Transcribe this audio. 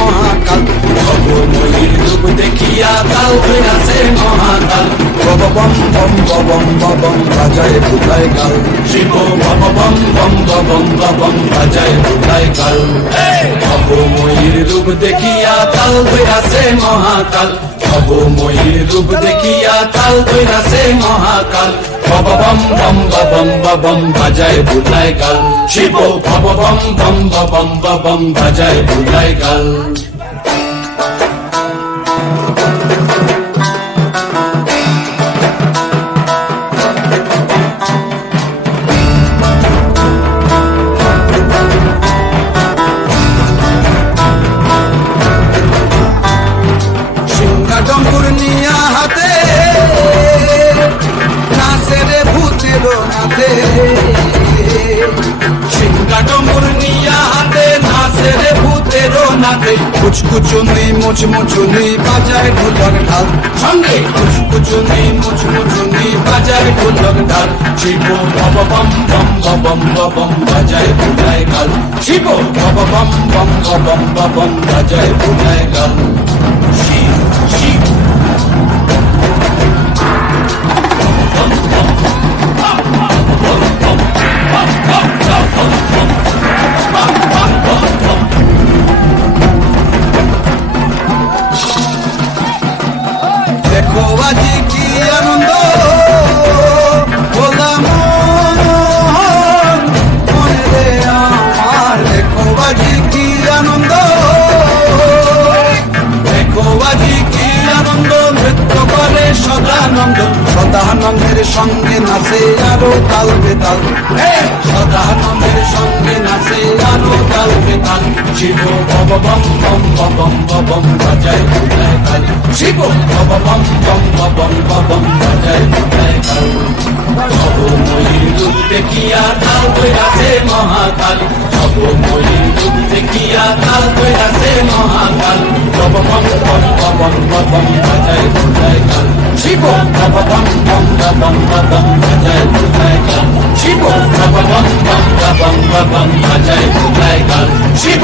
মহাকাল। ভবময়ীর রূপ দেখিয়া কাল আছে মহাকাল। বব বম বম বম বম বাজায় বুঝায় কাল। শিব বম বম বম বম বম বাজায় বুঝায় কাল। ভবময়ীর রূপ দেখিয়া কাল আছে মহাকাল। অবময়ীর রূপ দেখিয়া কাল হইয়াছে মহাকাল। বব বম বম বম বাজায় বুঝায় গাল। শিব বব বম বম বম বাজায় বুঝায় গাল। নেই কুচকুচুনি মুচমুচুনি বাজায় ঢোলক ঢাল। সঙ্গে কুচকুচুনি মুচমুচুনি বাজায় ঢোলক ঢাল। শিব বব বম বম বম বম বাজায় বুঝায় গাল। শিব বব বম বম বম বম বাজায় বুঝায় গাল। শিব শিব দেখো আজি কি আনন্দ? ভোলা মন মনে আমার দেখো আজি কি আনন্দ। দেখো আজি কি আনন্দ, নৃত্য করে সদানন্দ। সদানন্দের সঙ্গে নাচে আরও তাল বেতাল। সদানন্দের বম বম বম বম বাজায় বুঝায় গাল অবময়ীর রূপ দেখিয়া কাল হইয়াছে মহাকাল অবময়ীর রূপ দেখিয়া কাল হইয়াছে মহাকাল বব বম বম বম বম বাজায় বুঝায় গাল শিব বব বম বম বম বম বাজায় বুঝায় গাল শিব বব বম বম বম বম বাজায় বুঝায় গাল শিব